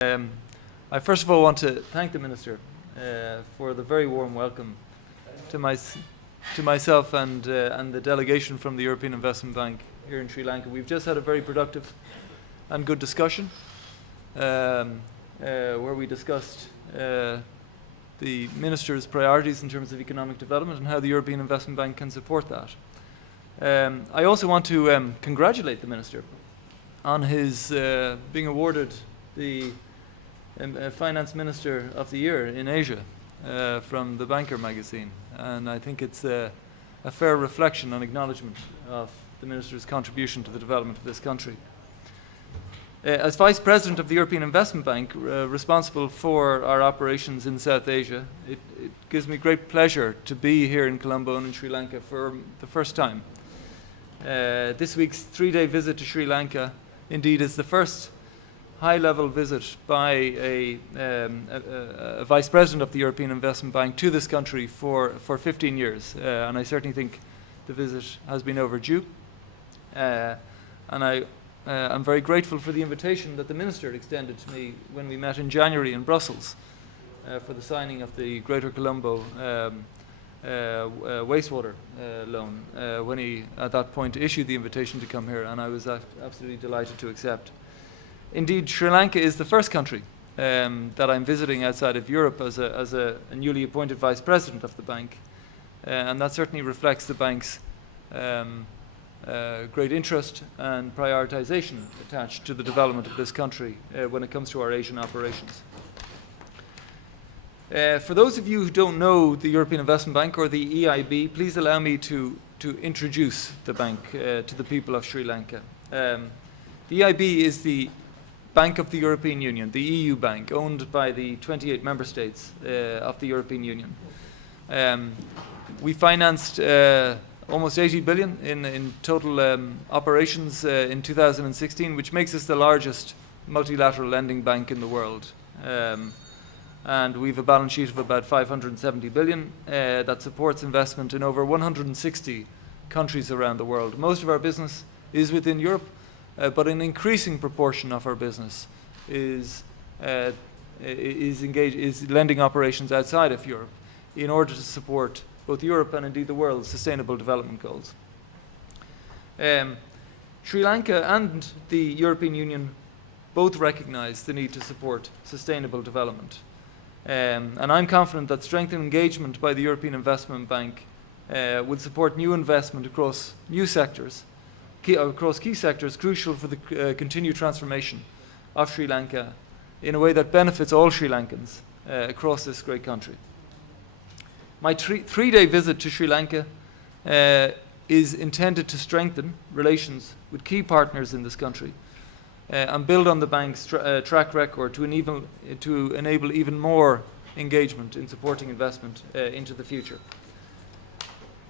I first of all want to thank the Minister for the very warm welcome to myself and the delegation from the European Investment Bank here in Sri Lanka. We've just had a very productive and good discussion where we discussed the Minister's priorities in terms of economic development and how the European Investment Bank can support that. I also want to congratulate the Minister on his being awarded the Finance Minister of the Year in Asia from the Banker magazine, and I think it's a fair reflection and acknowledgement of the Minister's contribution to the development of this country. As Vice President of the European Investment Bank, responsible for our operations in South Asia, it gives me great pleasure to be here in Colombo and in Sri Lanka for the first time. This week's 3-day visit to Sri Lanka indeed is the first high-level visit by a Vice President of the European Investment Bank to this country for 15 years. And I certainly think the visit has been overdue. And I'm very grateful for the invitation that the Minister extended to me when we met in January in Brussels for the signing of the Greater Colombo wastewater loan, when he at that point issued the invitation to come here, and I was absolutely delighted to accept. Indeed, Sri Lanka is the first country that I'm visiting outside of Europe as a newly appointed Vice President of the bank, and that certainly reflects the bank's great interest and prioritization attached to the development of this country when it comes to our Asian operations. For those of you who don't know the European Investment Bank or the EIB, please allow me to introduce the bank to the people of Sri Lanka. The EIB is the Bank of the European Union, the EU bank, owned by the 28 member states of the European Union. We financed almost 80 billion in total operations in 2016, which makes us the largest multilateral lending bank in the world. And we have a balance sheet of about 570 billion that supports investment in over 160 countries around the world. Most of our business is within Europe, but an increasing proportion of our business is lending operations outside of Europe in order to support both Europe and indeed the world's sustainable development goals. Sri Lanka and the European Union both recognize the need to support sustainable development. And I'm confident that strengthened engagement by the European Investment Bank would support new investment across new sectors, across key sectors crucial for the continued transformation of Sri Lanka in a way that benefits all Sri Lankans across this great country. My 3-day visit to Sri Lanka is intended to strengthen relations with key partners in this country and build on the bank's track record to enable even more engagement in supporting investment into the future.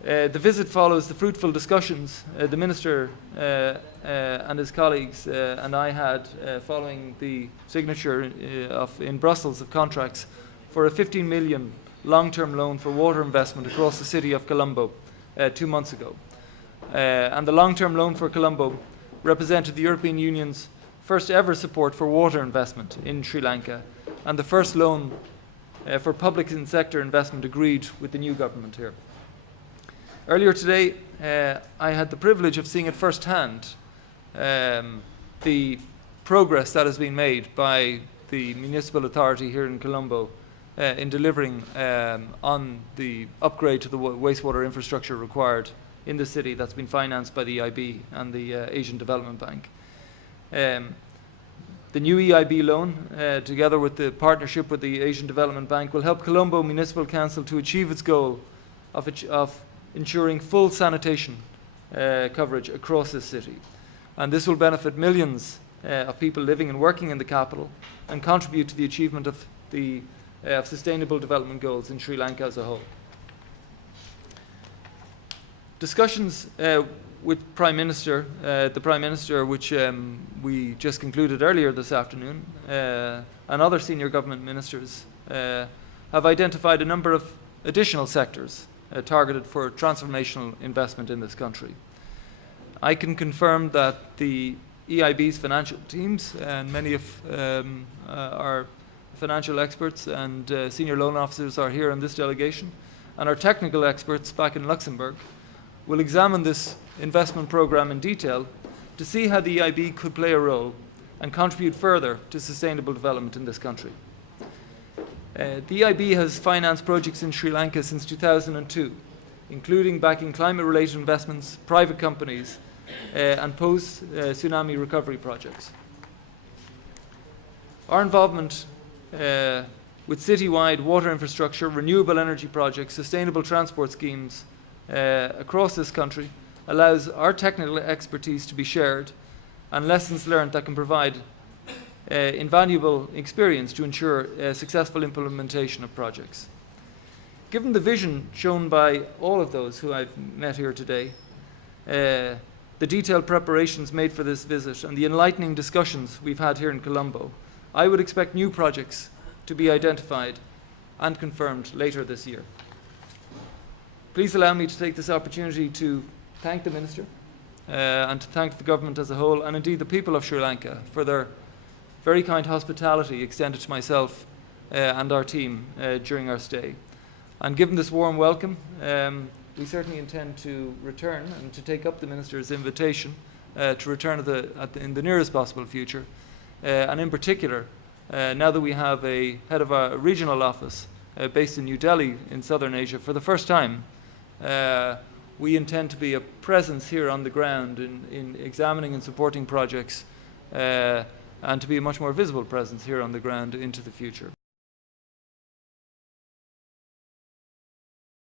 The visit follows the fruitful discussions the Minister and his colleagues and I had following the signature in Brussels of contracts for a 15 million long-term loan for water investment across the city of Colombo 2 months ago. And the long-term loan for Colombo represented the European Union's first ever support for water investment in Sri Lanka and the first loan for public and sector investment agreed with the new government here. Earlier today, I had the privilege of seeing at first hand the progress that has been made by the municipal authority here in Colombo in delivering on the upgrade to the wastewater infrastructure required in the city that's been financed by the EIB and the Asian Development Bank. The new EIB loan, together with the partnership with the Asian Development Bank, will help Colombo Municipal Council to achieve its goal of ensuring full sanitation coverage across this city. And this will benefit millions of people living and working in the capital and contribute to the achievement of the sustainable development goals in Sri Lanka as a whole. Discussions with the Prime Minister, which we just concluded earlier this afternoon, and other senior government ministers have identified a number of additional sectors targeted for transformational investment in this country. I can confirm that the EIB's financial teams, and many of our financial experts and senior loan officers are here in this delegation, and our technical experts back in Luxembourg will examine this investment programme in detail to see how the EIB could play a role and contribute further to sustainable development in this country. The EIB has financed projects in Sri Lanka since 2002, including backing climate-related investments, private companies, and post-tsunami recovery projects. Our involvement with citywide water infrastructure, renewable energy projects, sustainable transport schemes across this country allows our technical expertise to be shared and lessons learned that can provide invaluable experience to ensure successful implementation of projects. Given the vision shown by all of those who I've met here today, the detailed preparations made for this visit and the enlightening discussions we've had here in Colombo, I would expect new projects to be identified and confirmed later this year. Please allow me to take this opportunity to thank the Minister and to thank the government as a whole, and indeed the people of Sri Lanka, for their very kind hospitality extended to myself and our team during our stay. And given this warm welcome, we certainly intend to return and to take up the Minister's invitation to return in the nearest possible future. And in particular, now that we have a head of our regional office based in New Delhi in Southern Asia for the first time, we intend to be a presence here on the ground in examining and supporting projects and to be a much more visible presence here on the ground into the future.